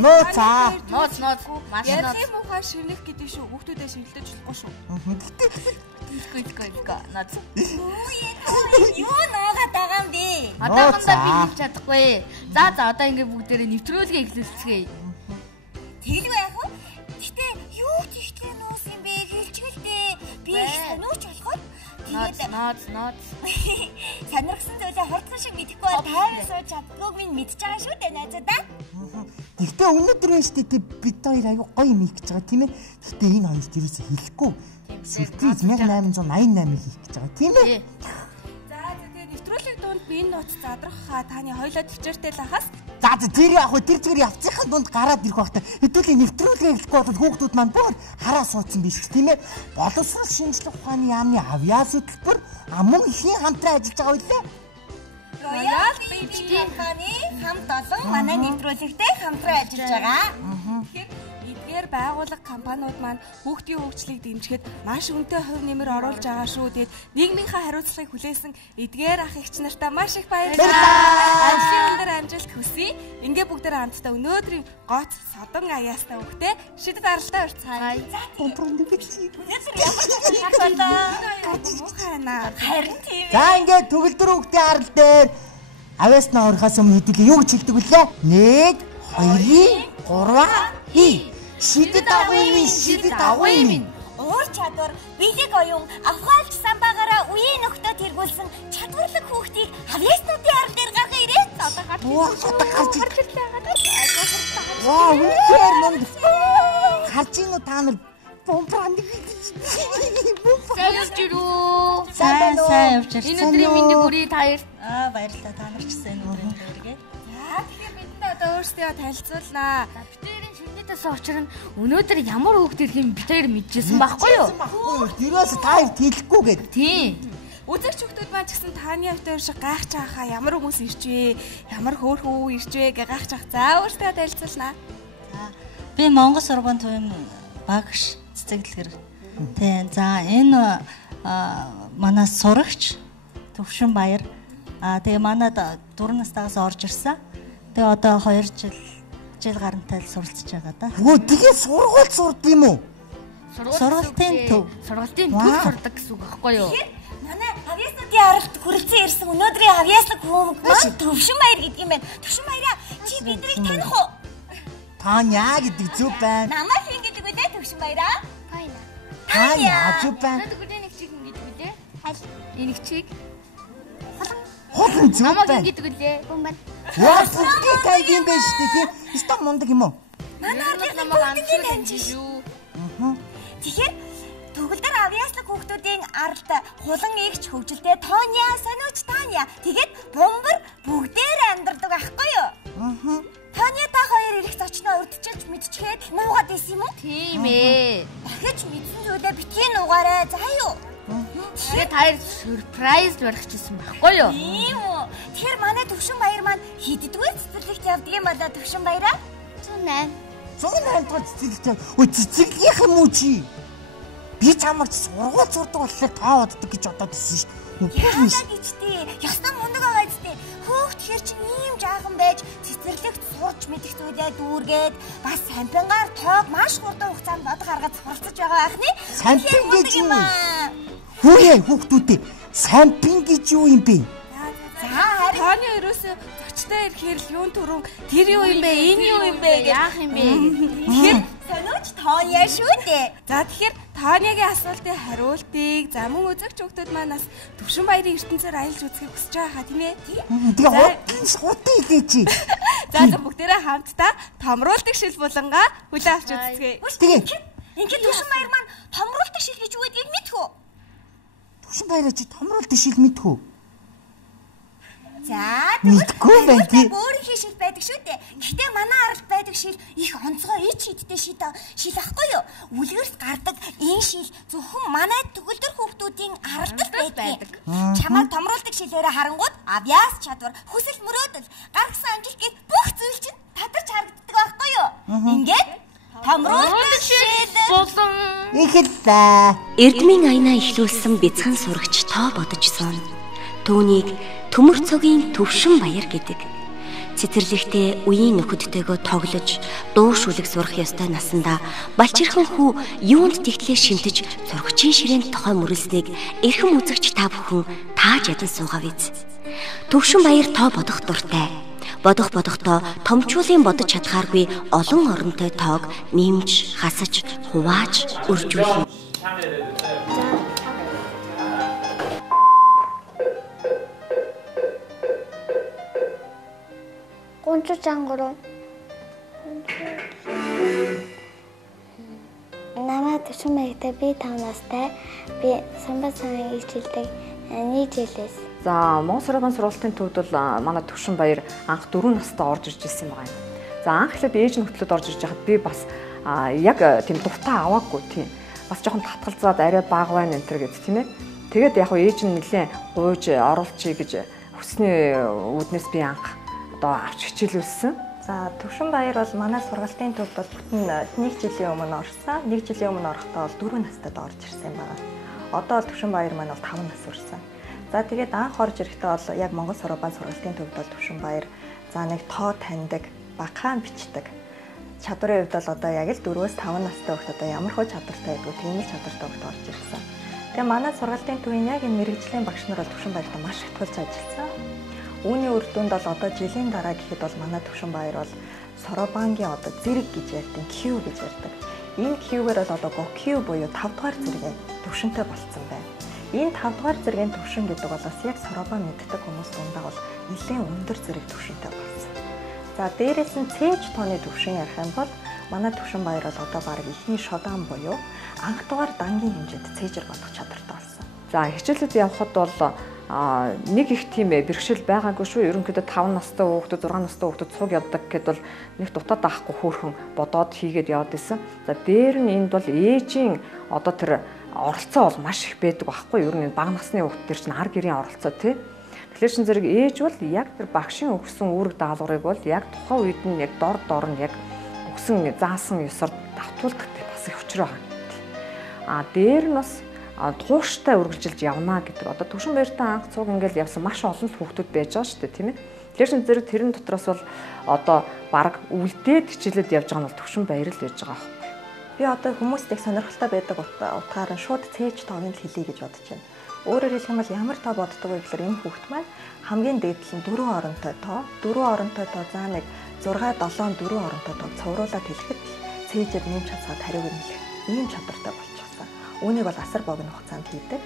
Нууц. Маш нууц. Ярлийн мухаар ширнэх гэдэг шүү. Хүүхдүүдээ ширлдэж болохгүй шүү. Илгүй. Нууц. Юу наагаад байгаа юм бэ? Одоохондоо би хэлж чадахгүй. За одоо ингээ бүгдээрээ нэвтрүүлгээ эхлүүлцгээе. Тэглэв яах вэ? Гэтэ юу тийхтэй нуус юм бэ? Хэлчихэлтэй. Би санууч болохоор Нууц. Санархсан зүйлээ хурдхан шиг мэдэхгүй тайван сууж чаддгүйг минь мэдж байгаа шүү дээ найзуудаа. Гэхдээ өнөөдөр нь штэ бид хоёр аюу гоё юм хийж байгаа тийм ээ. Гэхдээ энэ хоёрт ерөөсөө хэлэхгүй. Сүүлийн 1888 хийх гэж байгаа тийм ээ. За тэгээ нэвтрүүлэг дунд би энэ нууц задрах хаа таны хоёлоо төвчээртэй л ахаас. За тэр яг хөө тэр зүгээр явцынхаа дунд гараад ирэх багтаа. Хэдүүлээ нэвтрүүлгээ хэлэхгүй бол хүүхдүүд маань бүр хараа суудсан биш тийм ээ. Боловсрол шинжилгээ ухааны яамны авьяас хөтөлбөр мөн ихийн хамтран ажиллаж байгаа үлээ. Royal Baby компани хамт олон манай нэвтрүүлэгтэй хамтран ажиллаж байгаа. Тэгэхээр байгууллага компаниуд маань хүүхдийн хөгжлийг дэмжихэд маш өндөр хувь нэмэр оруулж байгаа шүү. Тэгээд нийгмийнхаа хариуцлагыг хүлээсэн эдгээр ах эгч нартаа маш их баярлалаа. Ажлын өндөр амжилт хүсье. Ингээ бүгдээр хамтдаа өнөөдрийн гоц содон аяастай хүүхдээ шидэт аралтай урьцгаая. Харин тийм. За ингээ төгөлдөр хүүхдийн арал дээр авьяаснаа орохоос өмнө хэдүүлээ юу гэж хэлдэг вүлээ? 1 2 3 хий. Шидэт агуй минь. Уур чадвар, бэлэг оюун, авхайлж самбаагаараа үеийн нөхдөд тэргүүлсэн чадварлаг хүүхдийг авьяаснуудын арал дээр гаргах ирээд одоо гарч ирлээ. Вау, үнэхээр мөн. Харж ийн үү та нар бомбранд Сайн юу? Сайн явж байна. Энэ өдрийн мэндийг хүргэе та хоёр. Баярлалаа та нар ч гэсэн энэ өдрийн хүргэе. За тэгэхээр бид одоо өөрсдөө танилцуулнаа. Битэрийн шүннэтээс учир нь өнөөдөр ямар хүүхд ирэх юм битэр мэдчихсэн байхгүй юу? Тэрээс та хоёр хэлэхгүй гээд. Тийм. Үзэгч хүүхдүүд маань ч гэсэн таны хувьд шиг гайхаж байхаа ямар хүмүүс ирж вэ? Ямар хөөрхөн хүү ирж вэ гэж гайхаж байх. За өөрсдөө танилцуулнаа. Би Монгол сургуулийн төвийн багш цэцэглэгэр. Тийм. За энэ манай сурагч Төвшин Баяр. Тэгээ манад 4 настайгаас орж ирсэн. Тэгээ одоо 2 жил гарантай суралцж байгаа да. Өө тэгээ сургууль сурд юм уу? Сургуулийн төв сурдаг гэсэн үг байхгүй юу? Манай авьяаснуудын аралд хүрэлцэн ирсэн өнөөдрийн авьяаслаг хүмүүс маань Төвшин Баяр гэдэг юм байна. Төвшин Баяраа чи биднийг таних уу? Таня гэдэг зүг байна. Намайг хин гэдэг үү Төвшин Баяраа? Таня зүг байна. Өдөрний нэг чиг гэдэг үү те? Энэ чиг. Холон зүг Намайг байна. гэдэг үлээ. Бомбар. Яа бүгдийг тань юм биш үү? Исто мундаг юм уу? Манай ардын бүгдийг таньж шүү. Тэгэхээр төгөлдөр авьяаслаг хүүхдүүдийн аралд хулан игч хөгжилтэй Тоня, сониуч Таня. Тэгээд бомбар бүгдээр амьдардаг байхгүй юу? Тоня та хоёр ирэх зочноо урдчилж мэдчихээд нуугаад исэн юм уу? Тийм ээ. Дахиж мэдсэн зүйлээ битгий нуугаарай. За юу? Тэгээд хоёр сюрприз барихчихсан байхгүй юу? Тийм үү. Тэгэхээр манай Төвшин Баяр маань хиддггүй цэцэрлэгт явдаг юм байна Төвшин Баяраа? 108 дахь цэцэглэгтэй. Өө цэцэглэх юм уу чи? Би чамарч сургууль сурдаг болохоор таа боддог гэж бодоод ирсэн шүү дээ. Яагаад ичтэй? Ястан мундаг байгаа зү. Хөөх тэгэхээр чи ийм жаахан байж цэцэрлэгт сурч мэдэх зүйлээ дүүргээд бас сампингаар тоог маш хурдан хугацаанд бод гаргаад суралцж байгаа байх нь. Сампин гэж юу? Хүүе хүүхдүүдээ сампин гэж юу юм бэ? За тооны ерөөсөө зочтой ирэхээр л юун түрүүн тэр юу юм бэ? Энэ юу юм бэ гэж Яах юм бэ? Тэгэхээр сониуч Тоня шүү дээ. За тэгэхээр Тонягийн асуултын хариултыг за мөн үзэгч хүүхдүүд маань бас Төвшин Баярын ертөнцөөр аялж үзэхийг хүсэж байгаа хаа тийм ээ? Тэгээ хурдан илээ чи. За бүгдээрээ хамтдаа томруулдаг шил булангаа хүлээн авч үзье. Тэгээ Ингээд Төвшин Баяр маань томруулдаг шил гэж юу гэдгийг мэдэх үү? Төвшин Баяраа чи томруулдаг шил мэдэх үү? За мэдгүй байна тий. Өөрийнхөө шил байдаг шүү дээ. Гэхдээ манай аралд байдаг шил их онцгой ич хидтэй шил ахгүй юу? Үлгэрт гардаг энэ шил зөвхөн манай төгөлдөр хүүхдүүдийн аралд л байдаг. Чамайг томруулдаг шилээрээ харангууд авьяас чадвар, хүсэл мөрөөдөл, гаргасан амжилт гээд бүх зүйл чинь тадарч харагддаг байхгүй юу? Ингээд томруулдаг шил Булан. Ихэллээ. Эрдмийн аянаа ихлүүлсэн бяцхан сурагч тоо бодож сон. Түүнийг Төмөр цогийн Төвшин Баяр гэдэг. цэцэрлэгтээ үеийн нөхөдтэйгөө тоглож, дуу шүлэг сурах ёстой насандаа балчирхан хүү юунд тэгтлээ шимтэж зургачийн ширээнд тохой мөрөлснийг эрхэм үзэгч та бүхэн тааж ядан суугав биз. Төвшин баяр тоо бодох дуртай. Бодохдоо томчуулын бодож чадхааргүй олон оронтой тоог нэмж, хасаж, хувааж өржүүлнэ. Гончо чангуруу. Намайг Төвшин баяртай би 5 настай. Би самбар цагаан хичээлдэг 1 жилээс. За Монгол сургуулийн сургалтын төвд бол манай Төвшин баяр анх 4 настай орж ирж ирсэн байгаа юм. За анх л ээж нөхдлөд орж ирж байхад би бас яг тийм дуртай аваагүй тийм. Бас жоохон татгалзаад арай бага байна энэ төр гэдэг тийм ээ. Тэгээд яг ээж нь нэлээд гуйж оруулчихъя гэж хүсний үүднээс би анх одоо авч хичээлүүлсэн. За Төвшин баяр бол манай сургалтын төвд бол бүтэн 1 жилийн өмнө орсон. 1 жилийн өмнө орохдоо бол 4 настайд орж ирсэн байгаа. Одоо Төвшин баяр маань бол 5 нас хүрсэн. За тэгээд анх орж ирэхдээ бол яг Монгол сургалтын төвд бол Төвшин баяр за нэг тоо таньдаг, багахан бичдэг. Чадварын хувьд бол одоо яг л 4-5 настай хүүхэд одоо ямар хөө чадвартай байдгүй тийм л чадвартай хүүхэд орж ирсэн. Тэгээ манай сургалтын төвийн яг энэ мэрэгжлийн багш нар бол Төвшин баяртай маш их тулж ажилласан. Үүний үр дүнд бол одоо жилийн дараа гэхэд бол манай Төвшин баяр бол Соробангийн одоо зэрэг гэж ярьдаг, Q гэж ярьдаг. Энэ Q-гээр бол одоо GoQ буюу 5 дугаар зэргийн төвшөнтэй болцсон байна. Энэ 5 дугаар зэргийн төвшин гэдэг бол бас яг Соробан мэддэг хүмүүс дундаа бол нэлээд өндөр зэрэг төвшөнтэй болсон. За дээрээс нь цээж тооны төвшин ярих юм бол манай Төвшин баяр бол одоо баг ихний шодаан буюу анх дугаар дангийн хэмжээнд цээжэр бодох чадвартай болсон. За хичээлүүд явхад бол нэг их тийм бэрхшээл байгаагүй шүү. Ерөнхийдөө 5 настай хүүхдүүд, 6 настай хүүхдүүд цуг явдаг гэхэд бол нэг дутаад авахгүй хөөрхөн бодоод хийгээд яваад исэн. За дээр нь энд бол ээжийн одоо тэр оролцоо бол маш их байдаг байхгүй. Ер нь бага насны хүүхдэр чинь ар гэрийн оролцоо тий. Тэгэхээр чин зэрэг ээж бол яг тэр багшийн өгсөн үүрэг даалгаврыг бол яг тухайн үед нь яг дор нь яг өгсөн заасан ёсоор давтуулдаг бас их хүчрээ байгаа. Дээр нь бас тууштай үргэлжилж явна гэдэг. Одоо Төвшин баяртай анх цуг ингээл явсан маш олон хүүхдүүд байж байгаа шүү дээ, тийм ээ. Тэгэхээр чин зэрэг тэрэн дотроос бол одоо баг үлдээд хичээлээд явж байгаа нь бол Төвшин баяр л байж байгаа байхгүй. Би одоо хүмүүст их сонирхолтой байдаг утгаар нь шууд цээж тоог нь хэлье гэж бодож байна. Өөрөөр хэлэх юм бол ямар тоо боддог вэ гэхээр энэ хүүхд маань хамгийн дээдл нь 4 оронтой тоо, 4 оронтой тоо заа нэг 6, 7, 4 оронтой тоо цовруулаад хэлэхэд цээжэд нэмж хасаад хариуг нь хэлэх ийм чадвартай болчихсон. Үүнийг бол асар богино хугацаанд хийдэг.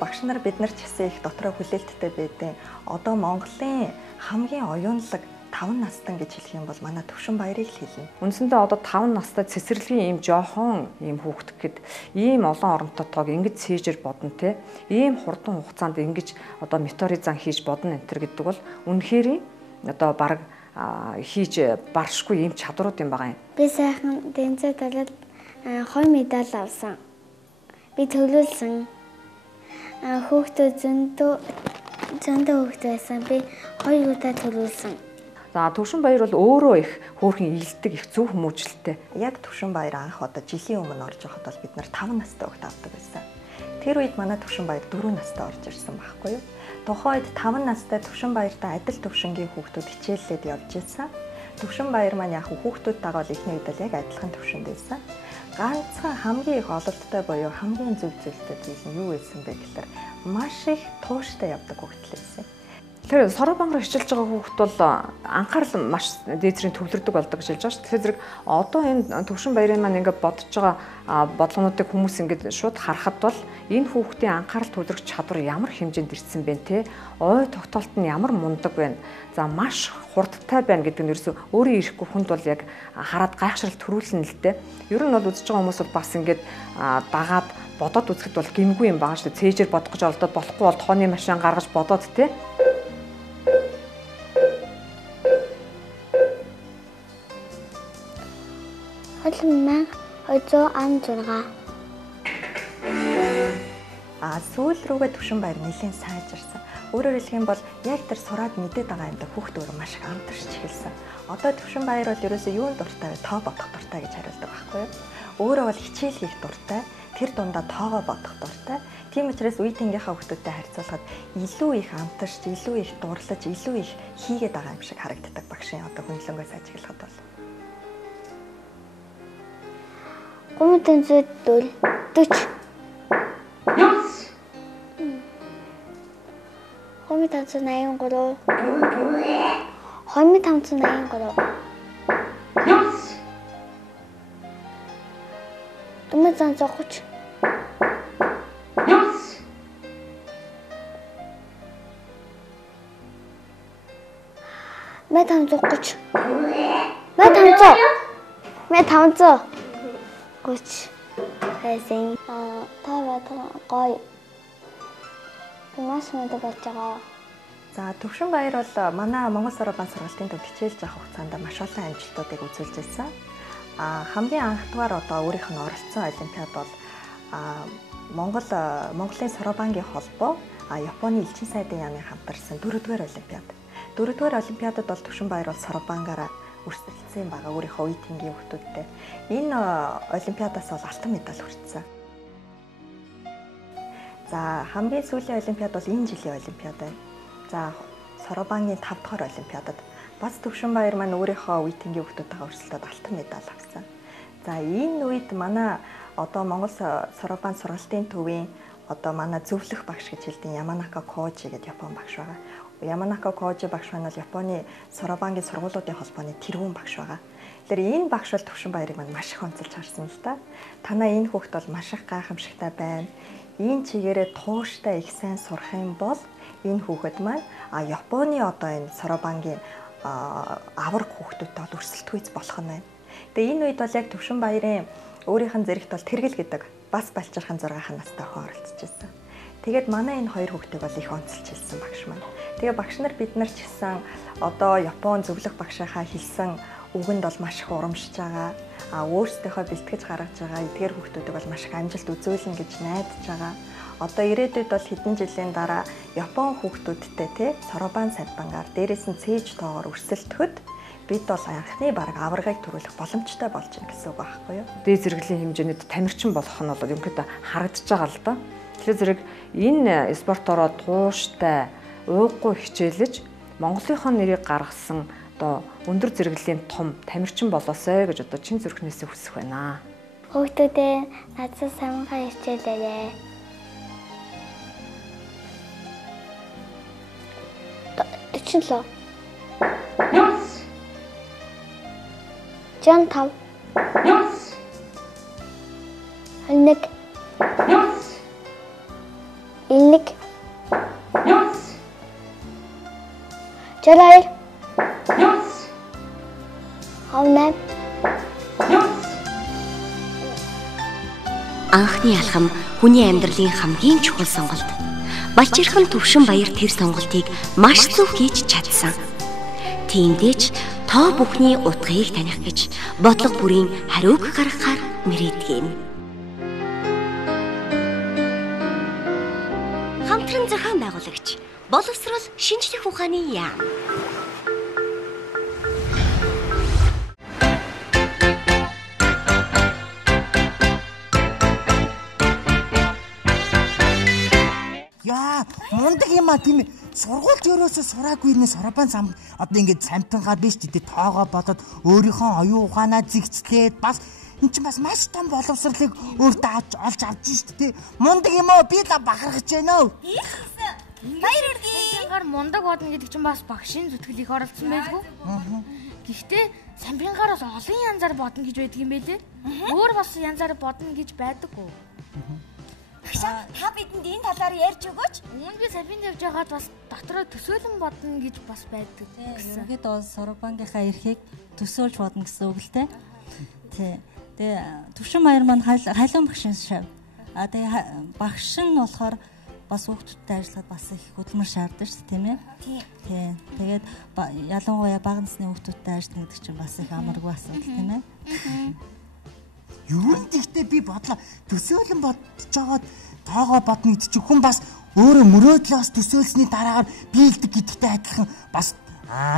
Багш нар бид нар ч гэсэн их дотроо хүлээлттэй байдیں۔ Одоо Монголын хамгийн оюунлаг 5 настан гэж хэлэх юм бол манай Төвшин баярыг л хэлнэ. Үндсэндээ одоо 5 настай цэцэрлэгийн ийм жоохон ийм хүүхэд гэд ийм олон оронтой тоог ингэж цээжэр бодно те. Ийм хурдан хугацаанд ингэж одоо меторизан хийж бодно энэ төр гэдэг бол үнэхээр одоо баг хийж баршгүй ийм чадварууд юм байгаа юм. Би сайхан тэнцээ талаад 2 медаль авсан. Би төлөвлөсөн. Хүүхдүүд зөндөө хүүхд байсан. Би 2 удаа төлөвлөсөн. За Төвшин баяр бол өөрөө их хөөрхөн ийдэг, их зөв хүмүүжлэлтэй. Яг Төвшин баяр анх одоо жилийн өмнө орж байхад бол бид нар 5 настай хүүхд авдаг байсан. Тэр үед манай Төвшин баяр 4 настай орж ирсэн байхгүй юу? Тухайн үед 5 настай Төвшин баяртай адил төвшингийн хүүхдүүд хичээллээд явж ирсэн. Төвшин баяр маань яг хүүхдүүдтэйгээ бол ихний үед л яг адилхан төвшөнд байсан. Ганцхан хамгийн их ололттой буюу хамгийн зөв зүйлтэй зүйл нь юу байсан бэ гэхээр маш их тууштай явдаг хүүхдэл байсан. Тэгэхээр Соробан руу хичээлж байгаа хүүхд бол анхаарал маш дээдрийн төвлөрдөг болдог гэж хэлж байгаа шүү. Тэгэхээр зэрэг одоо энэ Төвшин баярын маань ингээд бодож байгаа бодлогоодыг хүмүүс ингээд шууд харахад бол энэ хүүхдийн анхаарал төвлөрөх чадвар ямар хэмжээнд ирсэн бэ те? Ой тогтоолт нь ямар мундаг байна. За маш хурдтай байна гэдэг нь ерөөсөө өөрөө ирэхгүй хүнд бол яг хараад гайхшрал төрүүлнэ л дээ. Ер нь бол үзэж байгаа хүмүүс бол бас ингээд дагаад бодоод үзэхэд бол гэмгүй юм байгаа шүү. Цээжээр бодох гэж оролдоод болохгүй бол тооны машин гаргаж бодоод те. Хөлмөн 216. Сүүл рүүгээ Төвшин баяр нэлээд сайжирсан. Өөрөөр хэлэх юм бол яг тэр сураад мэдээд байгаа юм да хүүхд өөр маш их амтарч эхэлсэн. Одоо Төвшин баяр бол ерөөсөө юунд дуртай вэ? Тоо бодох дуртай гэж хариулдаг байхгүй юу? Өөрөө бол хичээл хийх дуртай, тэр дундаа тоогоо бодох дуртай. Тийм учраас үе тэнгийнхаа хүүхдүүдтэй харьцуулахад илүү их амтарч, илүү их дурлаж, илүү их хийгээд байгаа юм шиг харагддаг багшийн одоо хөндлөнгөөс ажиглахад бол. Гомд тэнцэдэл 40. Гомд тэнцэд 83. Гомд тэнцэд 83. Гомд тэнцэд 30. Мэ 530. Мэ 500. Мэ 500. Гоч. Хайсан. Тава гой. Маш мэдээ болж байгаа. За Төвшин баяр бол манай Монгол Сорбан сургалтын төв хичээлж авах хугацаанд маш олон амжилтуудыг үзүүлж ирсэн. Хамгийн анхдугаар одоо өөрийнх нь оролцсон олимпиад бол Монголын Сорбангийн холбоо Японы элчин сайдын яамын хамтарсан 4-р олимпиад. 4-р олимпиадад бол Төвшин баяр бол Сорбангаараа үргэлжлүүлсэн байгаа өөрийнхөө үе тэнгийн хүүхдүүдтэй. Энэ олимпиадаас бол алтан медаль хүртсэн. За хамгийн сүүлийн олимпиад бол энэ жилийн олимпиад байна. За Сорбангийн 5-р олимпиадад бас Төвшин баяр маань өөрийнхөө үе тэнгийн хүүхдүүдтэйгээ өрсөлдөд алтан медаль авсан. За энэ үед манай одоо Монгол Сорбан сургалтын төвийн одоо манай зөвлөх багш гэж хэлдэг Яманака Кожи гэдэг Япон багш байгаа. Яманака Кожи багш маань бол Японы Сорбангийн сургуулиудын холбооны тэргүүн багш байгаа. Тэр энэ багш бол Төвшин баярыг маань маш их онцолж харсан л да. Танаа энэ хүүхд бол маш их гайхамшигтай байна. Энэ чигээрээ тууштай их сайн сурах юм бол энэ хүүхэд маань Японы одоо энэ Сорбангийн авраг хүүхдүүдтэй бол өрсөлдөхүйц болох нь байна. Тэгээ энэ үед бол яг Төвшин баярын өөрийнх нь зэрэгт бол тэргэл гэдэг бас балчирхан 6 настай охин оролцож байсан. Тэгээд манай энэ хоёр хүүхдийг бол их онцолж хэлсэн багш маань. Тэгээ багш нар бид нар ч гэсэн одоо Япон зөвлөх багшийнхаа хэлсэн үгэнд бол маш их урамшиж байгаа. Өөрсдийнхөө бэлтгэж гаргаж байгаа эдгээр хүүхдүүдийг бол маш их амжилт үзүүлнэ гэж найдаж байгаа. Одоо ирээдүйд бол хэдэн жилийн дараа Япон хүүхдүүдтэй те Сорбан садбангаар дээрээс нь цээж тоогоор өрсөлдөхөд бид бол анхны баг аваргыг төрүүлэх боломжтой болж байна гэсэн үг байхгүй юу? Дээд зэрэглэлийн хэмжээнд тамирчин болох нь бол ерөнхийдөө харагдаж байгаа л да. Тэгэхээр зэрэг энэ спортороо тууштай ууггүй хичээлж Монголынхоо нэрийг гаргасан одоо өндөр зэрэглэлийн том тамирчин болоосай гэж одоо чин зүрхнээсээ хүсэх байна. Хүүхдүүдээ надад самхаа хичээлээрээ. Төчлөө. Жан 5. Нэг. Илэг. Жарай. Хавнаа. Анхны алхам хүний амьдралын хамгийн чухал сонголт. Балчирхан Төвшин баяр тэр сонголтыг маш зөв хийж чадсан. Тиймдээч тоо бүхний утгыг таних гэж бодлого бүрийн хариуг гаргахаар мэрийдгэв. Хамтран зохион байгуулагч боловсрол шинжлэх ухааны яам. Яа, мундаг юм а тийм ээ. Сургуульд ерөөсөө сураагүй нэ Сорбан сам одоо ингэж самтангаад биш тийм тоогоо бодоод өөрийнхөө оюун ухаанаа зэгцлээд бас эн чинь бас маш том боловсролыг өөртөө олж авч шүү дээ. Мундаг юм уу? Би л бахархаж байна өө. Баяр үргээ. Мундаг бодно гэдэг чинь бас багшийн зүтгэл их оролцсон байлгүй. Гэхдээ самбингаар бол олон янзаар бодно гэж байдаг юм байлээ. Өөр бас янзаар бодно гэж байдаггүй. Та бидэнд энэ талаар ярьж өгөөч. Үүнд би самбинд явж байгаад бас дотроо төсөөлөн бодно гэж бас байдаг гэсэн. Ерөнхийдөө бол Сорбангийнхаа эрхийг төсөөлж бодно гэсэн үг л дээ. Тэгээ Төвшин баяр маань хайлуун багшин шав. Тэгээ багш нь болохоор бас хүүхдүүдтэй ажиллахад бас их хөдөлмөр шаарддаг шүү дээ, тийм ээ? Тийм. Тэгээд ялангуяа бага насны хүүхдүүдтэй ажиллах гэдэг чинь бас их амаргүй асуудал, тийм ээ? Юу нь гэхдээ би бодлоо төсөөлөн бодож жагаад тоогоо бодно гэдэг чи хүн бас өөрөө мөрөөдлөөс төсөөлсний дараагаар биелдэг гэдэгтэй адилхан бас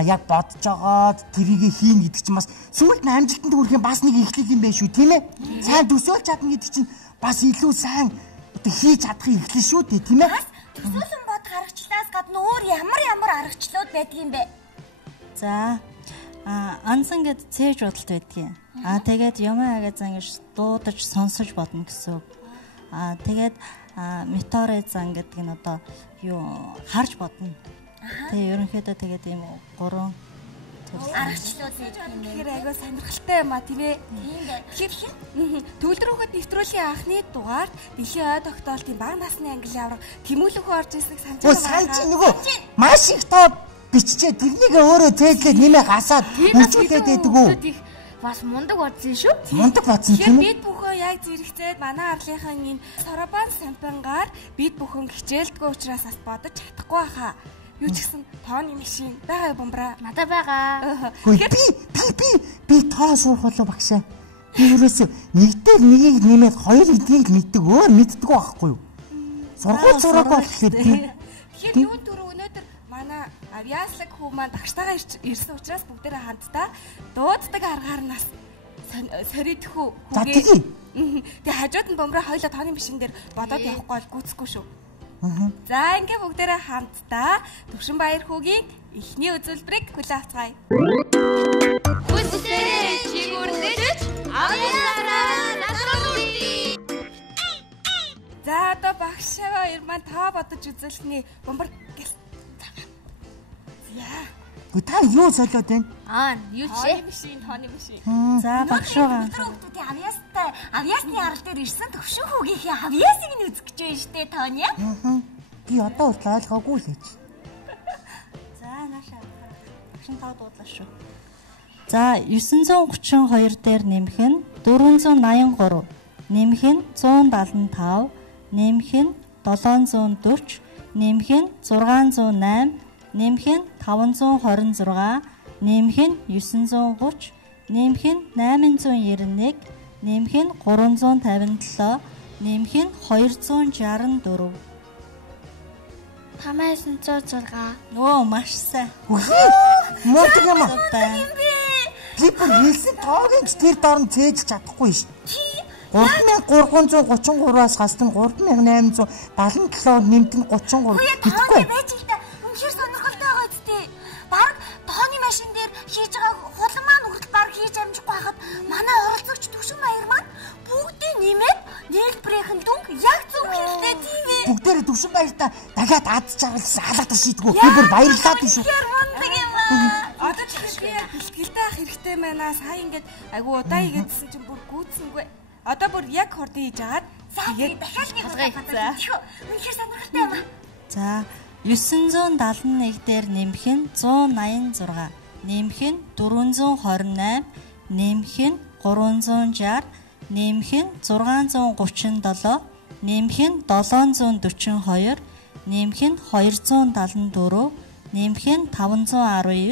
яг бодож жагаад тэрийг хийн гэдэг чинь бас сүүлд нь амжилтанд хүрэхийн бас нэг эхлэл юм байна шүү тийм ээ. Сайн төсөөлж чадна гэдэг чинь бас илүү сайн одоо хийж чадахын эхлэл шүү дээ тийм ээ. Төсөөлөн бод гаргачлаас гадна өөр ямар аргачлууд байдаг юм бэ? За ансан гэд цээж бодолт байдгийн. Тэгээд юмаа гэж ингэж дуудаж сонсож бодно гэсэн үг. Тэгээд меторэ зан гэдэг нь одоо юу харж бодно. Тэгээ ерөнхийдөө тэгээд ийм 3 аргачлууд тэгэхээр айгаа сонирхолтой юм а тийм ээ. Тэгэхээр төвлөрөөхөд нэвтрүүлгийн анхны дугаард дэлхийн ой тогтоолтын бага насны англи авраг Тэмүүлэнхүү орж ирснийг санаж байгаа. Санаж нөгөө маш их тоо биччихээ тэрнийг өөрөө зээлээд нэмээ гасаад үржүүлээд байдаг үү? Бас мундаг бодсон шүү. Мундаг бодсон тийм ээ. Бид бүхэн яг зэрэгцээд манай арлынхан энэ Сорабан сампангаар бид бүхэн хичээлдэггүй учраас бас бодож чадахгүй хаа. Юу ч гэсэн тооны машин байгаа бомбра. Надад байгаа. Би тоо суух болов багшаа. Би юурээс нэгдэл нэгийг нэмээд хоёр эдгийг мэддэг өөр мэддэг байхгүй юу? Сургууль зураг болохоор тэгэхээр юу түрүү өнөөдөр манай авиаслаг хүү маань багштайгаа ирсэн учраас бүгдээрээ хамтдаа дууддаг аргаар нас соридхүү хүүгээ. Тэгээ хажууд нь бомбра хоёлоо тооны машин дээр бодоод явахгүй бол гүцэхгүй шүү. За ингээ бүгдээрээ хамтдаа Төвшинбаяр хүүгийн эхний үзүүлбэрийг хүлээн авцгаая. Хүсэлээ чигүрлэж амнаараа натруури. За одоо багшаа маань та бодож үзүүлэхний бомбар гэл. Яа. Та юу солиод байна? Юу чи? Тооны машин. За багшаа. Хүүхдүүдийн авьяасны арал дээр ирсэн Төвшин хүүгийнхээ авьяасыг нь үзэх гэж байна штэ тооны. Би одоо хүртэл ойлгоогүй л гэж. За наашаа. Багшин тав дуудлаа шүү. За 932 дээр нэмэх нь 483, нэмэх нь 175, нэмэх нь 740, нэмэх нь 608, нэмэх нь 526, нэмэх нь 930, нэмэх нь 891, нэмэх нь 357, нэмэх нь 264. 596. Нөө маш сайн. Мундаг юм аа. Би хэлсэн тоогийн тэр дор нь цээж чадахгүй ш. 3333-аас хасдан 3877 нэмт нь 33 гэдэггүй. Байж л та. Үнэхээр сонирхолтой байгаа үстэй. Бараг тооны машин дээр хийж байгаа хулан маань хүртэл бараг хийж амжихгүй хахад манай оролцогч Төвшинбаяр маань бүгдийг нэмээд нээлтбэрийн дүнг яг зөв хэрэгтэй тийм ээ. Бүгдээрээ Төвшинбаяртаа дахиад адж чагалсан алгадах шийдгүү. Би бүр баярлаад шүү. Мундаг юм аа. Одоо ч би бэлтгэлтэй ах хэрэгтэй байна. Сая ингээд айгу удаа хийгээдсэн чинь бүр гүйцсэнгүй. Одоо бүр яг хурдан хийж агаад тэгээд дахиад нэг удаа. Үнэхээр сонирхолтой юм аа. За 971 дээр нэмэх нь 186, нэмэх нь 428, нэмэх нь 360, нэмэх нь 637, нэмэх нь 742, нэмэх нь 274, нэмэх нь 519,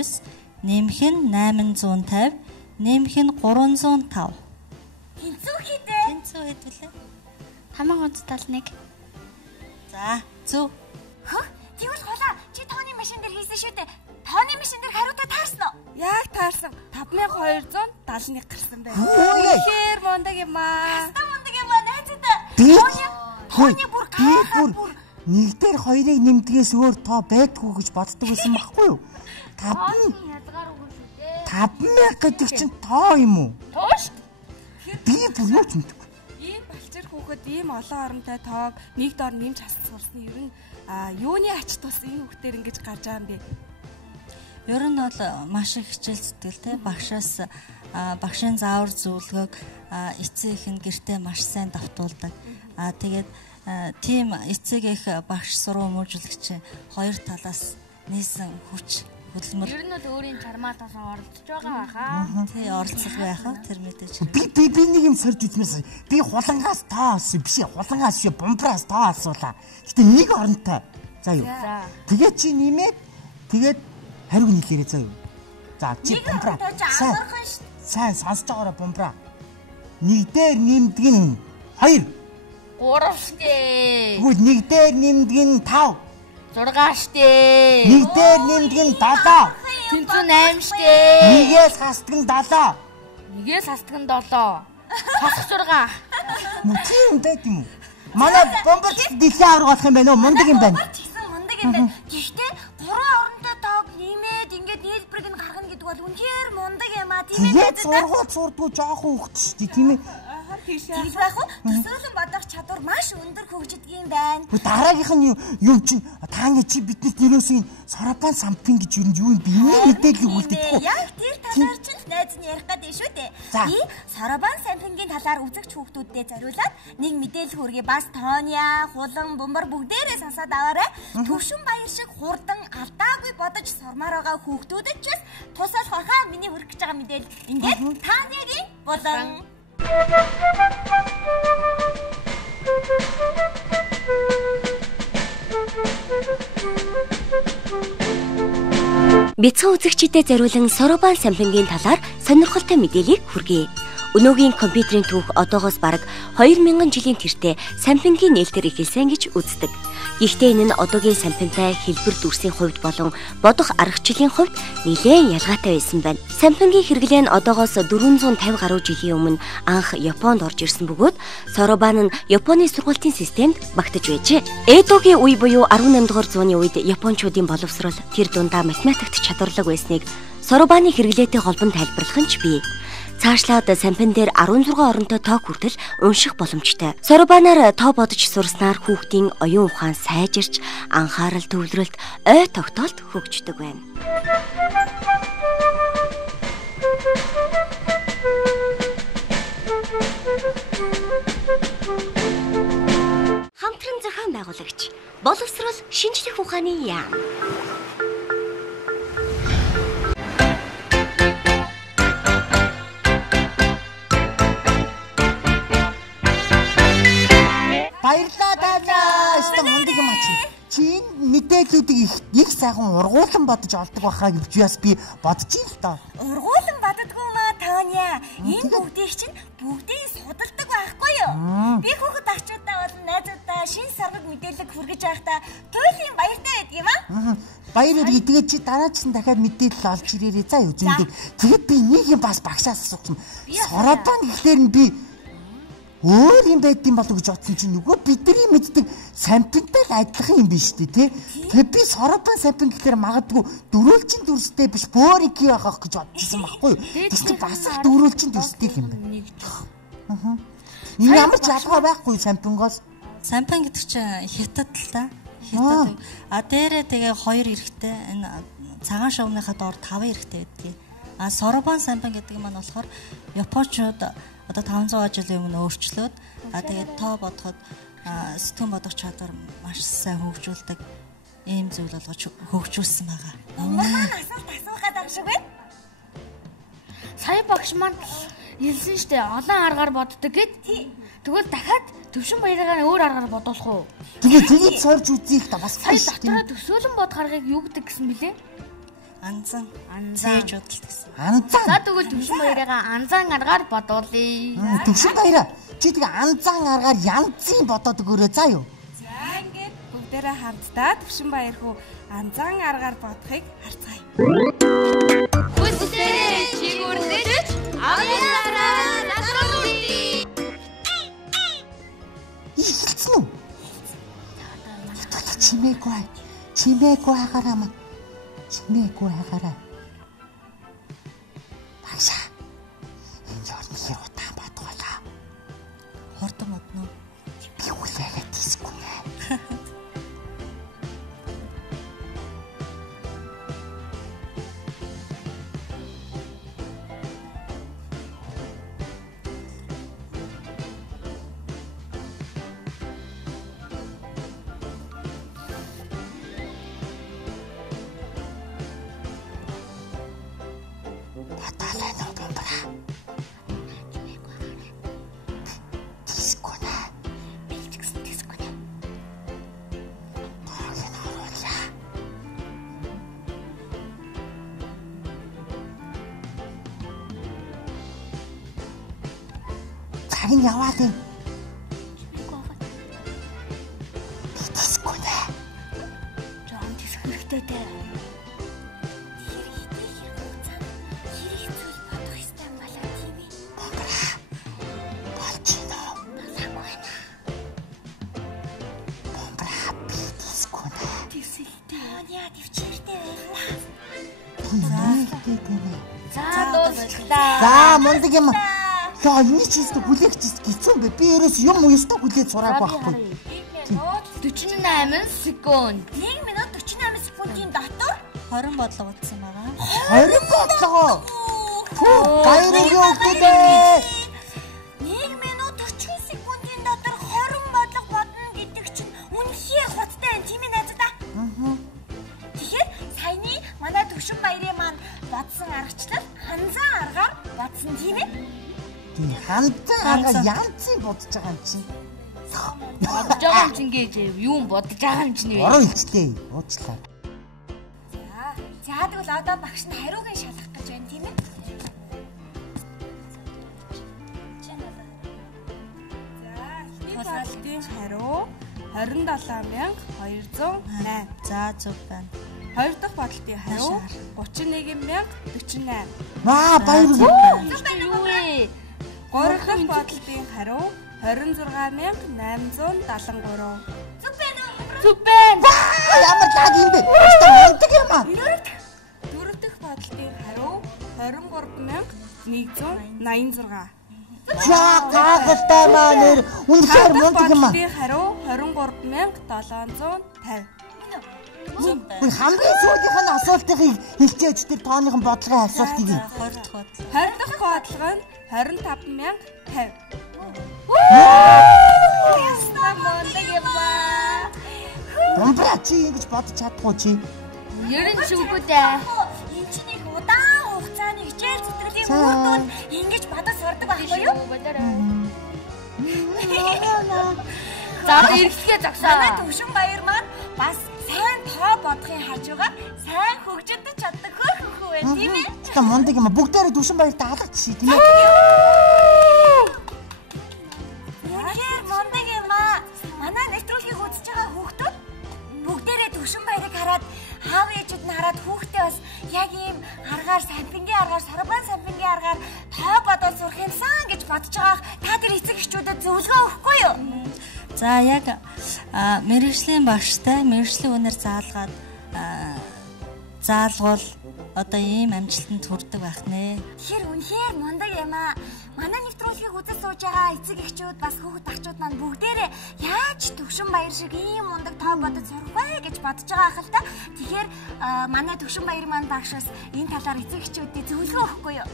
нэмэх нь 850, нэмэх нь 305. Тэнцүү хийдэ. Тэнцүү хийдвүлээ. 571. За, зөв. Тэгвэл хоолоо чи тооны машин дээр хийсэн шүү дээ. Тооны машин дээр хариутай таарсан уу? Яг таарсан. 5271 гарсан байна. Үнэхээр мундаг юм аа. Мундаг юм аа найзуудаа. Тооны бүр нэг дээр хоёрыг нэмдгээс өөр тоо байдгүй гэж боддог байсан байхгүй юу? 5000 гэдэг чинь тоо юм уу? Тоо шүү. Би бүр юу ч мэдгүй. Ийм балчир хүүхэд ийм олон оронтой тоог нэг дор нэмж хасцуулсны ер нь юуны ач тус энэ хүүхдээр ингэж гарч байгаа юм бэ? Ер нь бол маш их хичээл зүтгэл те багшаас багшийн заавар зөвлөгөөг эцэг их нь гэртээ маш сайн давтуулдаг. Тэгээд тийм эцэг их багш сургууль мөржүүлэгч хоёр талаас нээсэн хүч хөдөлмөр. Ер нь бол өөрийн чармаатаас оролцож байгаа байхаа. Тий, оролцох байхаа тэр мэдээж. Би нэг юм сорж үзмээс. Би хулангаас тоо биш, хулангаас биш, бомбраас тоо асуулаа. Гэтэ нэг оронтой. За юу. Тэгээд чи нэмээд тэгээд хариуг нийлээрээ заа юу. За чи бомбраа. Сайн сонсож байгаараа бомбраа. Нэг дээр нэмдэг нь 2. 3 штэ. Тэгвэл нэг дээр нэмдэг нь 5. 6 штэ. Нэг дээр нэмдэг нь 7. Тэнцүү 8 штэ. Нэгээс хасдаг нь 7. Нэгээс хасдаг нь 7. Хасах 6. Мөчийн юм даа тийм үү? Манай бомбоч дэлхийн авраг болох юм байна уу? Мундаг юм байна. Мундаг юм байна. Гэхдээ 3 оронтой тоог нэмээд ингээд нийлбэрийг нь гаргана гэдэг бол үнэхээр мундаг юм аа. Тийм ээ. Тэгээд сургууль сурдгүй жоохон хөвгт шүү дээ, тийм ээ. Тийм байх уу? Төсөөлөн бодох чадвар маш өндөр хөгждөг юм байна. Дараагийнх нь юу чинь тааны чи биднэрт нэрөөсөө Соропан сампин гэж юу юм бэ? Миний мэдээлэл үлдээдэг үү? Яг тэр талаар ч найз нь ярих гэдэг шүү дээ. Би Соропан сампингийн талаар үзэгч хүүхдүүдэд зориулаад нэг мэдээлэл хүргэе. Бас Тоня, Хулан, Бомбар бүгдээрээ сонсоод аваарай. Төвшин баяр шиг хурдан алдаагүй бодож сормоор байгаа хүүхдүүдэд ч тусалах байхаа миний хүргэж байгаа мэдээлэл. Ингээд Танягийн Булан Бяцхан үзэгчдэд зориулан Соропан сампингийн талаар сонирхолтой мэдээллийг хүргэе. Өнөөгийн компьютерийн түүх одоогоос бараг 2000 жилийн тэртээ сампингийн нээлтээр эхэлсэн гэж үздэг. Гэхдээ энэ нь одоогийн сампинтай хэлбэр дүрсийн хувьд болон бодох аргачлалын хувьд нэлээд ялгаатай байсан байна. Сампингийн хэрэглээ нь одоогоос 450 гаруй жилийн өмнө анх Японд орж ирсэн бөгөөд Соропан нь Японы сургуулийн системд багтаж байжээ. Эдогийн үе буюу 18 дугаар зууны үед Япончуудын боловсрол тэр дундаа математикт чадварлаг байсныг Соропаны хэрэглээтэй холбон тайлбарлах нь ч бий. Цаашлаад сампин дээр 16 оронтой тоо хүртэл унших боломжтой. Соропанаар тоо бодож сурснаар хүүхдийн оюун ухаан сайжирч анхаарал төвлөрөлт ой тогтоолт хөгждөг байна. Хамтран зохион байгуулагч боловсрол шинжлэх ухааны яам. Баярлалаа Таня. Эсвэл мундаг юм ачи. Чи мэдээллүүдийг их сайхан ургуулсан бодож олдог байхаа гэж бас би бодож ийн л доо. Ургуулсан боддгоо маа Таня. Энэ бүгдийг чинь бүгдийг судалдаг байхгүй юу? Би хүүхэд агчуудаа болон найзуудаа шинэ саргад мэдээлэл хүргэж байхдаа туйлын баяртай байдаг юм аа. Баяр үргээ тэгээд чи дараач нь дахиад мэдээлэл олж ирээрээ заа юу зөндөө. Тэгээд би нэг юм бас багшаас асуусан. Соропан гэхлээр нь би өөр юм байдсан болов гэж бодсон чинь нөгөө бидний мэддэг сампинтай адилхан юм биш үү те. Тэгээд би Соропан сампин гэхээр магадгүй дөрүүлчин дүрстэй биш бөөрики байхах гэж бодсон байхгүй юу. Тэс чи бас их дөрүүлчин дүрстэй юм байна. Энэ ямар ч ялгаа байхгүй сампингоос. Сампин гэдэг чинь хятад л та. Хятад. Дээрээ тэгээ 2 эрэхтэй энэ цагаан шовныхаа доор 5 эрэхтэй байдгийг. Соропан сампин гэдэг нь болохоор Япончууд одоо 500 жилийн өмнө өөрчлөөд тэгээд тоо бодоход сэтгэн бодох чадвар маш сайн хөгжүүлдэг ийм зүйл болгож хөгжүүлсэн байгаа. Манай асуулт асуухад шиг байна. Сая багш маань хэлсэн штэ олон аргаар боддог гэд. Тэгвэл дахиад төвшин баяраагаа өөр аргаар бодуулах уу? Тэгээд сорж үзье та бас сая дотроо төсөөлөн бод гаргыг юу гэдэг гэсэн бэлээ? Анзан сэж бодолт гэсэн. Анзан. За тэгвэл төвшин баяраагаа анзан аргаар бодуулъя. Төвшин баяраа чи тэгээ анзан аргаар янзын бодоод өгөөрэй заа юу. За ингээд бүгдээрээ хамтдаа төвшин баяр хүү анзан аргаар бодохыг харцгаая. Хүсдээ чигүрдэж амнараа насралуурий. Ихэлцэн үү? Чимээгүй агараа маа. Чимээгүй агараа. Багшаа. Энэ yorны хэр утаа бодголаа. Хурдан бодно уу? Би үлээгээд тийсгүй нэ. цаг нь яваад байна. Тэсгүй нэ. Жон тэсэх хэрэгтэй дээ. За мундаг юм. Яа энэ ч ихтэй хүлээгч гизүү бэ. Би ерөөс юм уястай хүлээж сураагүй байхгүй. 48 секунд. 1 минут 48 секундын дотор 20 бодлого утсан байгаа. 20 бодлого. Баярыг өгдөө. 1 минут 40 секундын дотор 20 бодлого бодно гэдэг чинь үнэхээр хуттай юм тийм ээ найзаа. Тэгэхээр саяны манай Төвшин баярын маань бодсон аргачлал ханзан аргаар бодсон тийм ээ. Тийм ханзан аргаар янзын бодож байгаа юм чинь. Бодож байгаа юм чинь гэж юу бодож байгаа юм чинь вэ? Ороо илчтэй. Уучлаа. За тэгвэл одоо багш нь хариуг нь шалгах гэж байна тийм ээ. За ихний хариу 27208. За зөв байна. Хоёр дахь бодлогын хариу 31048. Маа баярлалаа. Юу вэ? Гурав дахь бодлогын хариу 26873. Зүг байна. Ямар лаг юм бэ? Мундаг юм аа. Дөрөв дахь бодлогын хариу 23186. За гайхалтай маа нэр үнэхээр мундаг юм аа. Хариу 23750. Хүн хамгийн сүүлийнх нь асуултыг хэлчихэж тэр тооныхон бодлогын асуултыг. 20 дахь бодлого нь 25050. Бомбра чи ингэж бодож чадахгүй чи. Ерэн ч үгүй дээ. Энд чинь их удаан хугацааны хичээл зүтгэлийн хүүхдүүд ингэж бодож сурдаг байхгүй юу? За эргэлгээ загсаа. Манай Төвшин баяр маань бас сайн тоо бодохын хажуугаар сайн хөгжөдөж чаддаг хөө байна тийм ээ. Та мундаг юм аа. Бүгдээрээ Төвшин баяртай алгач чи тийм ээ. Үнэхээр мундаг юм аа. Манай нэвтрүүлгийг үзэж байгаа хүүхдүүд бүгдээрээ Төвшин баярыг хараад аав ээжүүд нь хараад хүүхдээ бас яг ийм аргаар сампингийн аргаар сарбан сампингийн аргаар тоо бодоод сурах юмсан гэж бодож байгаах та тэр эцэг эхчүүдэд зөвлөгөө өгөхгүй юу? За яг мэргэжлийн багштай мэргэжлийн үнээр заалгаад заалгуул одоо ийм амжилтанд хүрдэг байх нэ. Тэгэхээр үнэхээр мундаг юм аа. Манай нэвтрүүлгийг үзэж сууж байгаа эцэг эхчүүд бас хүүхэд ахчууд маань бүгдээрээ яаж Төвшин баяр шиг ийм мундаг тоо бодож сурах вэ гэж бодож байгаа хэл та. Тэгэхээр манай Төвшин баяр маань багш бас энэ талаар эцэг эхчүүдэд зөвлөгөө өгөхгүй юу?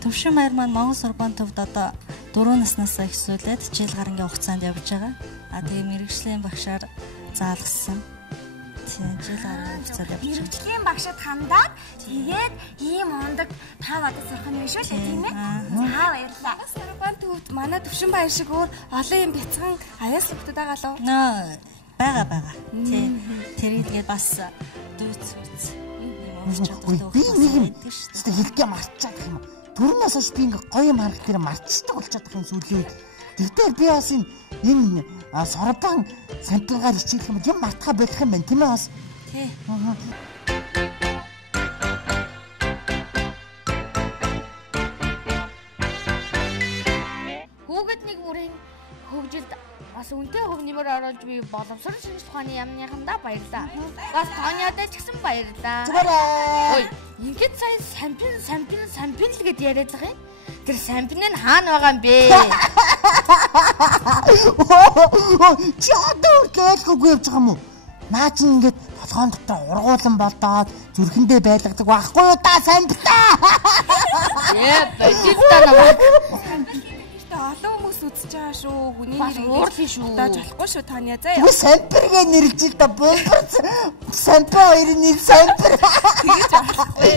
Төвшин баяр маань Монгол сургуулийн төвд одоо 4 наснаас эхлүүлээд жил гарангийн хугацаанд явж байгаа. Тэгээ мэргэжлийн багшаар заалгасан. Тийм жил гарангийн хугацаанд явж байгаа. Мэргэжлийн багшад хандаад тэгээд ийм мундаг тоо бодож сурах нь биш үү тийм ээ? За баярлалаа. Сургуулийн төвд манай Төвшин баяр шиг өөр олон юм бяцхан аяас өгдөг байгаа лөө. Бага. Тийм. Тэрийг тэгээд бас дүүц. Би нэг юм хэлгээ марчаад юм. Төрнөөс хойш би ингээ гоё юм харах тэр марчдаг болчиход байгаа юм сүүлийн үед. Тэгтээ би бас энэ сорбан сампингаар хичээлэх юм мартахаа болох юм байна тийм ээ бас. Тий. Хүүхэд нэг бүрийн хөгжилд бас үнэтэй хөв нэмэр оруулж би боловсрол шинж тухааны яамныхандаа баярлаа. Бас Тониодаа ч гэсэн баярлаа. Ой, ингээд сая сампин л гэд яриад байгаа юм. Тэр сампин нь хаана байгаа юм бэ? Чи одоо гэлгүй явж байгаа юм уу? Наа чи ингээд толгоон дотор ургуулan болдоод зүрхэндээ байлгадаг байхгүй юу та сампитаа? Баярлалаа намайг. Олон хүмүүс үзэж байгаа шүү. Хүний нэр уурлаа шүү. Удаж болохгүй шүү Тониа заяа. Үгүй сампиргээ нэрлэж л да бомбер. Сампи хоёрын нэр сампир. Тэгэж болохгүй.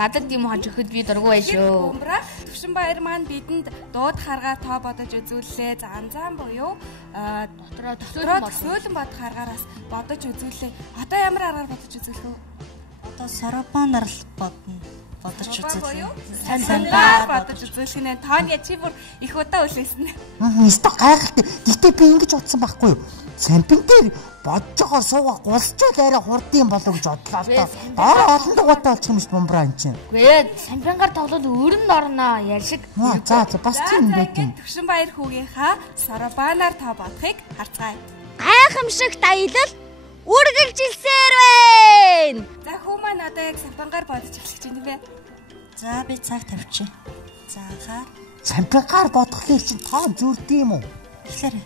Надад юм хаж өгөхөд би дургүй байх шүү. Бомбра Төвшин баяр маань бидэнд дууд харгаар тоо бодож үзүүллээ. Занзаан буюу дотроо төсөөлөн бодох аргаараас бодож үзүүллээ. Одоо ямар аргаар бодож үзүүлэх вэ? Одоо сарабанаар л бодно. бодож үзүүлээ. Самбингаар бодож үзүүлэх нэ. Тооны чи бүр их удаа үлээсэн. Эсвэл гайхалтай. Гэтэ би ингэж бодсон байхгүй юу? Самбин дээр бодож байгаа суугаа гулсчул арай хурдын болов гэж бодлоо л доо. Олон дугуйтай болчих юм шүү бумбраа энэ чинь. Гээ самбингаар тоглоод өрөнд орноо яа шиг. За бас тийм байт юм. Төвшинбаяр хүүгийнхаа Сарабанаар та бодохыг харцгаая. Гайхамшигт аялал үргэлжилсээр байна. За хүү маань одоо яг самбингаар бодож эхлэх чинь тийм ээ. За би цаг тавьчих. Заагаар самбингаар бодохлоор чинь тоо зүрдэм үү? эхлээрэй.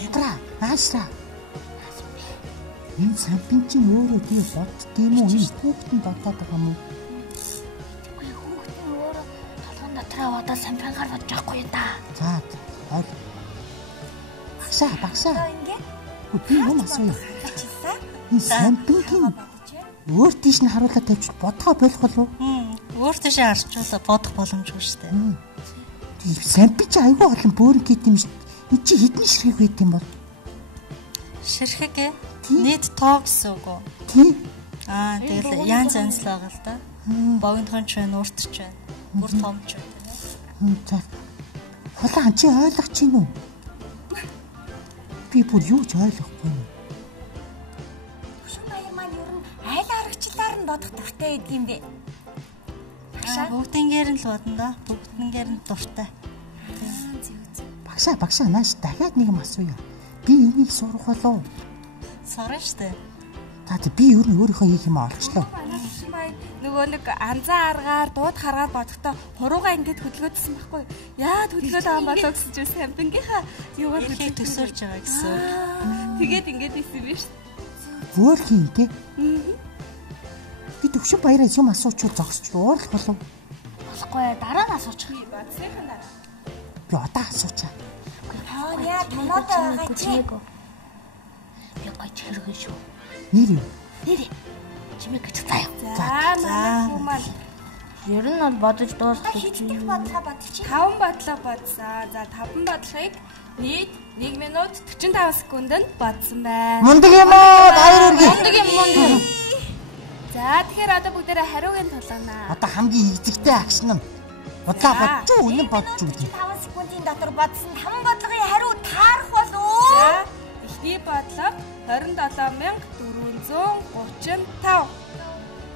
Ядраа, наашраа. Энэ самбин чинь өөрөө тийм боддtiin үү? Энэ хүүхдэн бодоод байгаа юм уу? Тэгвэл хүүхдэн өөрөө толгойн дотроо одоо самбингаар бодож байхгүй юм да. За, хойд. Багшаа. Би юм асууя. Энэ самбингийн өөр тийш нь харуулаад тавьчих бодхоо болох болов уу? Өөр тийшээ харчвал бодох боломжгүй шүү дээ. Тийм самбин чи айгүй олон бөөрөг хийх юм шүү. Энд чи хэдэн ширхэг байт юм бол? Ширхэг нийт тоо гэсэн үг үү? Тийм. Тэгэл янз янз л байгаа л да. Богинохон ч байна, урт ч байна. Бүр том ч байна. За. Хулаан чи ойлгож чинь үү? Би бүр юу ч ойлгохгүй юм. Төвшинбаяр маань ер нь айл аргачлаар нь бодох дуртай гэдэг юм бэ? Бүгднгээр нь л бодно да. Бүгднгээр нь дуртай. Багшаа нааш дахиад нэг юм асууя. Би энийг сурах болов? Сурна штэ. За би ер нь өөрийнхөө хийх юм олчлоо. Төвшинбаяр нөгөө нэг анзаа аргаар дууд харгаар бодохдоо хуруугаа ингэж хөдөлгөөдсөн байхгүй. Яа хөдөлгөөд байгаа болоо гэсэн чинь самбингийнхаа юугаар хөдөлгөөд төсөөлж байгаа гэсэн. Тэгээд ингэж исэн биз. Өөр хин тий. Би Төвшинбаяраас юм асуучвал зогсч уурлах болов? Болохгүй дараа нь асуучих. Бодсныхан дараа. Би одоо асуучаа. Яа томоотой байгаа чи. Би гой чиргэн шүү. Нэр Чимээ гэж заяа. За хүү маань ер нь бол бодож дуусах. Хитдэх бодлоо бодчих. 5 бодлоо бодсон. За 5 бодлогыг нийт 1 минут 45 секундэд бодсон байна. Мундаг юм уу? Баяр үргээ. Мундаг юм. За тэгэхээр одоо бүгдээрээ хариугийн тулаанаа. Одоо хамгийн эзэгтэй агш нь бодлоо бодчих уу? Үнэн бодчих үү? 5 секундын дотор бодсон 5 бодлогын хариу таарах болов. За эхний бодлого 27435.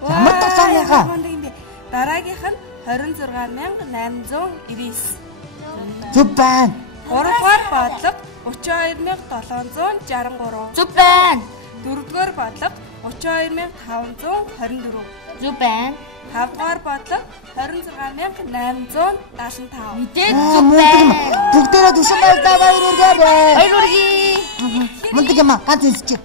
Ямар тасааныгаа? Дараагийнх нь 26899. Зүг байна. Гуравдугаар бодлого 32763. Зүг байна. Дөрөвдүгээр бодлого 32524. Зүг байна. Тавдугаар бодлого 26875. Мэдээд зүг байна. Бүгдээрээ Төвшинбаяр баяр үргээ. Баяр үргээ. Мундаг юм ганц үзчих.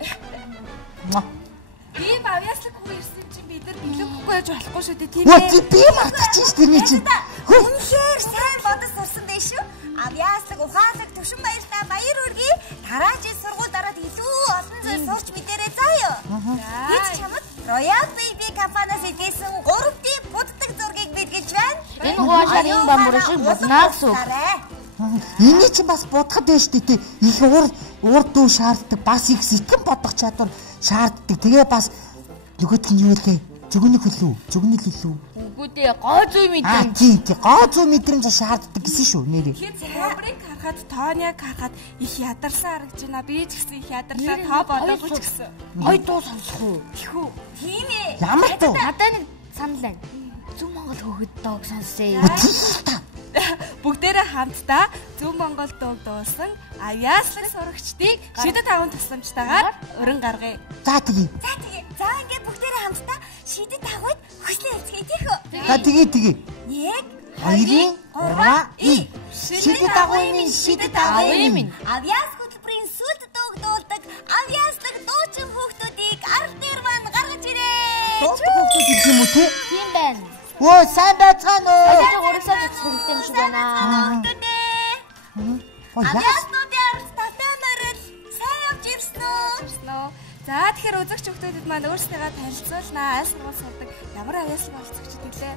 Би авьяаслаг хүү ирсэн чинь бид нар билүүхгүй яж болохгүй шүү дээ тийм ээ. ээ. Би мартчих чинь тэрний чинь. Үнэхээр сайн бодож сурсан дээ шүү. Авьяаслаг ухаалаг Төвшинбаярлаа баяр үргээ. Дараа жил сургууль дараад илүү олон зүйл сурч мэдэрээ заа юу. Бид чамд Royal Baby компаниас илгээсэн 3D буддаг зургийг бэлгэлж байна. Энэ гуашарын бамбар шиг буднаа гэсэн үг. Эний чинь бас будахад байж тээ. Их урд дүү шаарддаг. Бас их сэтгэн бодох чадвар шаарддаг. Тэгээ бас нөгөөдх нь юу лээ? Зүгнэл хэлүү. Үгүй дээ, гоо зүй мэдрэмж. Тийм, гоо зүй мэдрэмж шаарддаг гэсэн шүү нэрээ. Хамрыг харахад, тооныг харахад их ядарсан харагдаж байна. Би ч гэсэн их ядарлаа тоо бодоогүй ч гэсэн. Гой дуу сонсох уу? Тэхүү. Тийм ээ. Ямар дуу? Надад нэг санал байна. Зөв Монгол хөөхд дууг сонсъё. Бүгдээрээ хамтдаа Зөв Монгол дууг дуулсан авьяаслаг сурагчдыг шидэт агуун тусламжтайгаар өрн гаргая. За тэгээ. За ингээд бүгдээрээ хамтдаа шидэт агуйд хүслээ хэлцгээе тийх үү? За тэгээ. 1 2 3 шидэт агуйн минь. Авьяас хөтөлбөрийн сүлд дууг дуулдаг авьяаслаг дуучин хүүхдүүдийг арга дээр маань гаргаж ирээ. Дуучин хүүхдүүд юм уу те? Тийм байна. Оо сайн байцгаана уу? Яаж гурвсаа зүтгэх юм шиг байна. Авьяаснуудын ард татанарал сайн явж ирсэн үү? За тэгэхээр үзэгч хүүхдүүдэд маань өөрсдийгөө танилцуулнаа. Аль сургууль сурдаг? Ямар авьяаслаг болцогчд гэлээ?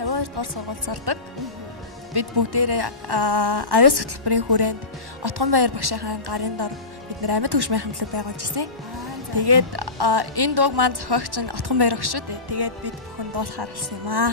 52 дугаар сургууль сурдаг. Бид бүгдээрээ авьяас хөтөлбөрийн хүрээнд Отгонбаяр багшийн гарын дор бид нэр амьд хөгжмийн хамтлаг байгуулж ирсэн. За Тэгээд энэ дууг маань зохиогч нь Отгон Баяр ах шүү дээ. Тэгээд бид бүхэн дуулахаар болсон юм аа.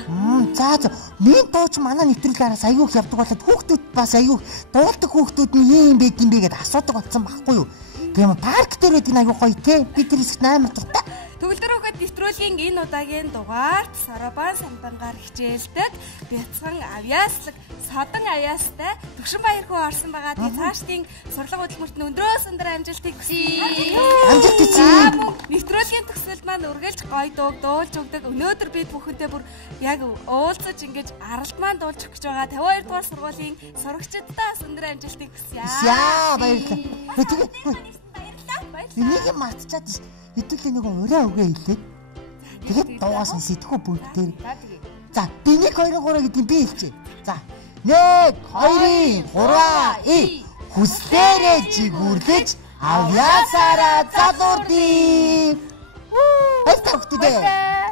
За. Миний дууч манай нэвтрүүлгээс аягүй их явдаг болоод хүүхдүүд бас аягүй дуулдаг хүүхдүүд нь юм бэ гэм бэ гэдээ асуудаг болсон байхгүй юу? Тийм парк дээр байдаг аягүй гоё те. Би тэр хэсэгт амар дуртай. Төгөлдөр хүүхэд нэвтрүүлгийн энэ удаагийн дугаарт Сарабан самбангаар хичээлдэг бяцхан авьяаслаг содон аяастай Төвшин Баяр хүү орсон байгаа. Тэгээ цаашдын сурлага хөтөлбөрт нь өндрөөс өндөр амжилтыг хүсье. Амжилт хүсье. Нэвтрүүлгийн төгсгөл маань үргэлж гоё дууг дуулж өгдөг. Өнөөдөр бид бүхэнтэй бүр яг уулзаж ингэж аралд маань дуулж өгч байгаа 52 дугаар сургуулийн сурагчдаас өндөр амжилтыг хүсье. Яа баярлалаа. Энийг мартчихад ш. Хэдүүлээ нэг өрөө өгөө хэлээд. Тэгээд дуугаас нь сэтгэхүү бүгд дээр. За, би 1 2 3 гэдгийг би хэлчихье. За. 1 2 3 хүслээрээ жигүрлэж авьяасаараа залуурдээ. Баярлалаа.